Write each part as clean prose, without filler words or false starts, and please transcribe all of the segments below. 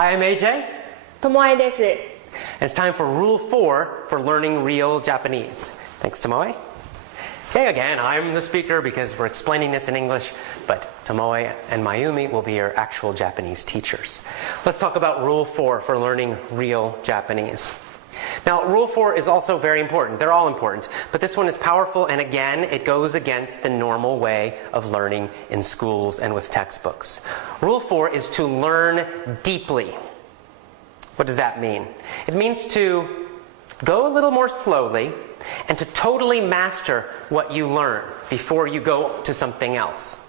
Hi, I'm AJ. ともえです。 And it's time for Rule 4 for learning real Japanese. Thanks, Tomoe. Okay, again, I'm the speaker because we're explaining this in English, but Tomoe and Mayumi will be your actual Japanese teachers. Let's talk about Rule 4 for learning real Japanese. Now, Rule 4 is also very important. They're all important. But this one is powerful, and again, it goes against the normal way of learning in schools and with textbooks. Rule 4 is to learn deeply. What does that mean? It means to go a little more slowly and to totally master what you learn before you go to something else.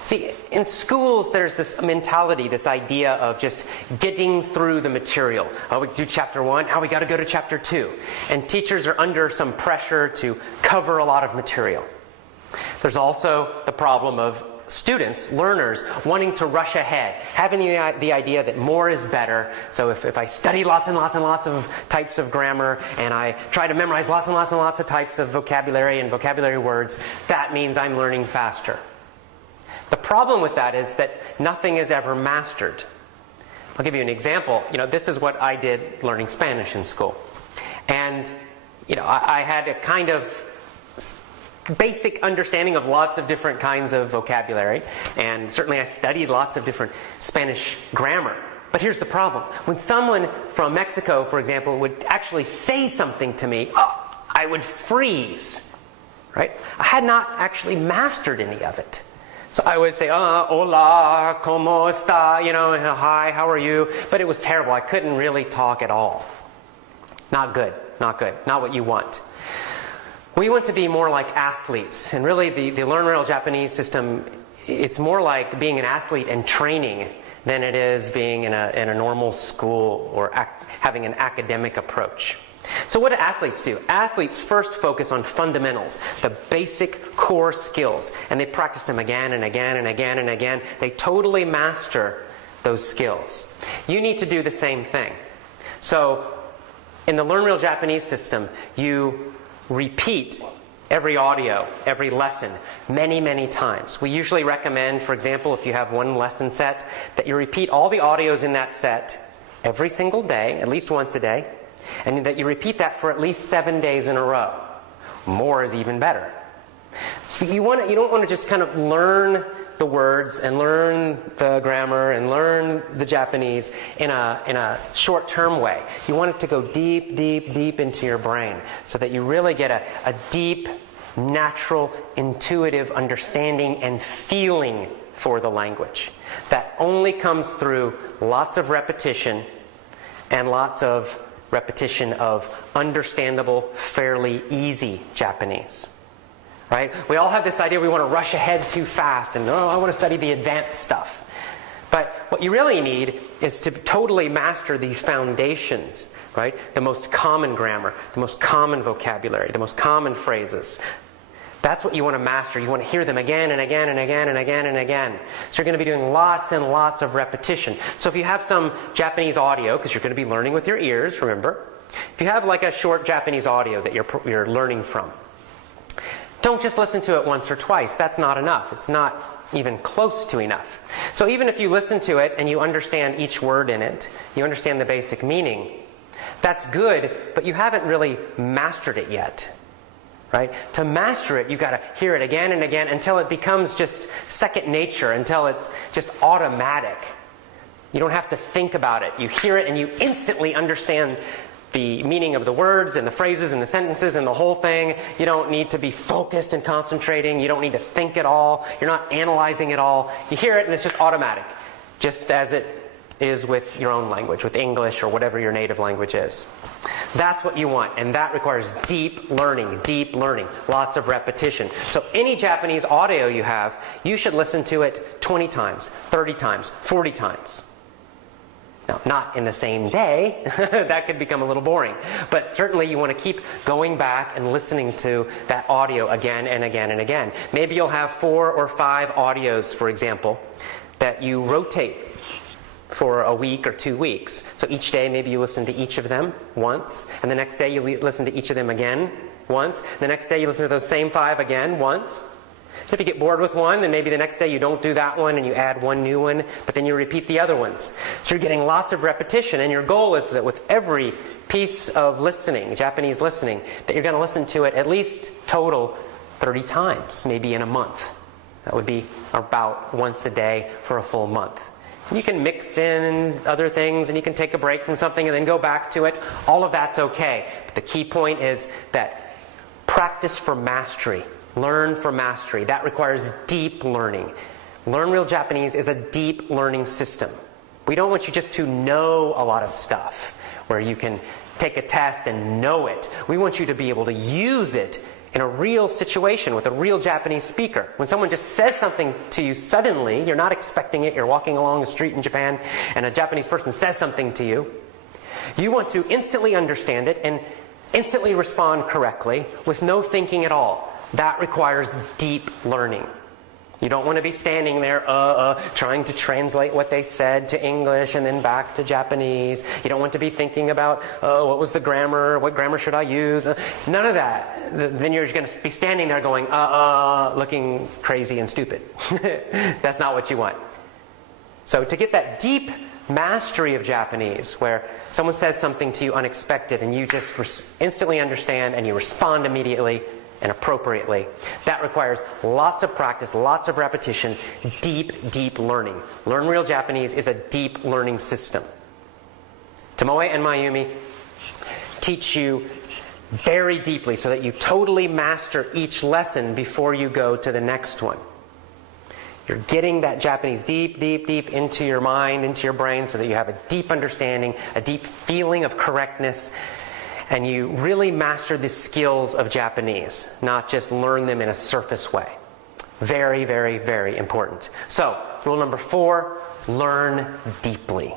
See, in schools, there's this mentality, this idea of just getting through the material. Oh, we do chapter 1, now we got to go to chapter 2. And teachers are under some pressure to cover a lot of material. There's also the problem of students, learners, wanting to rush ahead, having the idea that more is better. So if I study lots and lots and lots of types of grammar, and I try to memorize lots and lots and lots of types of vocabulary and vocabulary words, that means I'm learning faster. The problem with that is that nothing is ever mastered. I'll give you an example. This is what I did learning Spanish in school. And, I had a kind of basic understanding of lots of different kinds of vocabulary. And certainly I studied lots of different Spanish grammar. But here's the problem. When someone from Mexico, for example, would actually say something to me, I would freeze. Right? I had not actually mastered any of it. So I would say, hola, ¿cómo está? Hi, how are you? But it was terrible. I couldn't really talk at all. Not good, not good, not what you want. We want to be more like athletes. And really, the Learn Real Japanese system, it's more like being an athlete and training than it is being in a normal school or having an academic approach. So what do athletes do? Athletes first focus on fundamentals, the basic core skills, and they practice them again and again and again and again. They totally master those skills. You need to do the same thing. So in the Learn Real Japanese system, you repeat every audio, every lesson, many, many times. We usually recommend, for example, if you have one lesson set, that you repeat all the audios in that set every single day, at least once a day, and that you repeat that for at least 7 days in a row. More is even better. So you don't want to just kind of learn the words and learn the grammar and learn the Japanese in a short-term way. You want it to go deep, deep, deep into your brain so that you really get a deep, natural, intuitive understanding and feeling for the language. That only comes through lots of repetition and lots of repetition of understandable, fairly easy Japanese. Right? We all have this idea we want to rush ahead too fast and, I want to study the advanced stuff. But what you really need is to totally master these foundations, right? The most common grammar, the most common vocabulary, the most common phrases. That's what you want to master. You want to hear them again and again and again and again and again. So you're going to be doing lots and lots of repetition. So if you have some Japanese audio, because you're going to be learning with your ears, remember. If you have like a short Japanese audio that you're learning from, don't just listen to it once or twice. That's not enough. It's not even close to enough. So even if you listen to it and you understand each word in it, you understand the basic meaning, that's good, but you haven't really mastered it yet. Right? To master it, you've got to hear it again and again until it becomes just second nature, until it's just automatic. You don't have to think about it. You hear it and you instantly understand the meaning of the words and the phrases and the sentences and the whole thing. You don't need to be focused and concentrating. You don't need to think at all. You're not analyzing it all. You hear it and it's just automatic, just as it is with your own language, with English or whatever your native language is. That's what you want, and that requires deep learning, lots of repetition. So any Japanese audio you have, you should listen to it 20 times, 30 times, 40 times. Now, not in the same day. That could become a little boring. But certainly you want to keep going back and listening to that audio again and again and again. Maybe you'll have 4 or 5 audios, for example, that you rotate for a week or 2 weeks. So each day maybe you listen to each of them once, and the next day you listen to each of them again once. The next day you listen to those same 5 again once. If you get bored with one, then maybe the next day you don't do that one and you add one new one, but then you repeat the other ones. So you're getting lots of repetition, and your goal is that with every piece of listening, Japanese listening, that you're going to listen to it at least total 30 times, maybe in a month. That would be about once a day for a full month. You can mix in other things, and you can take a break from something and then go back to it. All of that's okay. But the key point is that practice for mastery. Learn for mastery. That requires deep learning. Learn Real Japanese is a deep learning system. We don't want you just to know a lot of stuff where you can take a test and know it. We want you to be able to use it in a real situation with a real Japanese speaker. When someone just says something to you suddenly, you're not expecting it, you're walking along a street in Japan and a Japanese person says something to you, you want to instantly understand it and instantly respond correctly with no thinking at all. That requires deep learning. You don't want to be standing there trying to translate what they said to English and then back to Japanese. You don't want to be thinking about, what was the grammar? What grammar should I use? None of that. Then you're going to be standing there going, looking crazy and stupid. That's not what you want. So to get that deep mastery of Japanese, where someone says something to you unexpected and you just instantly understand and you respond immediately and appropriately, that requires lots of practice, lots of repetition, deep learning. Learn Real Japanese is a deep learning system. Tomoe and Mayumi teach you very deeply so that you totally master each lesson before you go to the next one. You're getting that Japanese deep into your mind, into your brain, so that you have a deep understanding, a deep feeling of correctness, and you really master the skills of Japanese, not just learn them in a surface way. Very important. So, rule number 4, learn deeply.